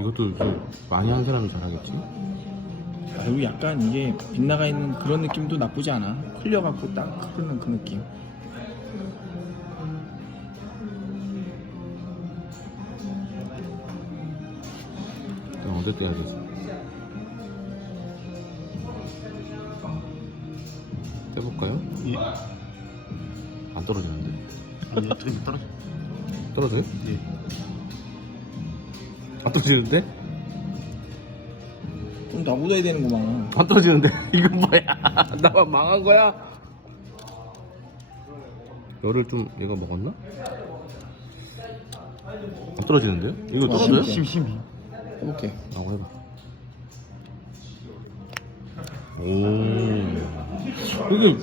이것도 좀 많이 한 사람은 잘하겠지? 그리고 약간 이게 빗나가 있는 그런 느낌도 나쁘지 않아. 흘려갖고 딱 흐르는 그 느낌. 그럼 어딜 떼야겠어? 떼볼까요? 예. 안 떨어지는데? 아니 어떻게 떨어져? 떨어져요? 예. 안 떨어지는데? 좀더 묻어야 되는구만. 안 떨어지는데? 이건 뭐야? 나만 망한 거야? 열을 좀 얘가 먹었나? 안 떨어지는데요? 이거 어, 떨어져요? 심- 심 심히. 해볼게. 라고 해봐. 오. 이게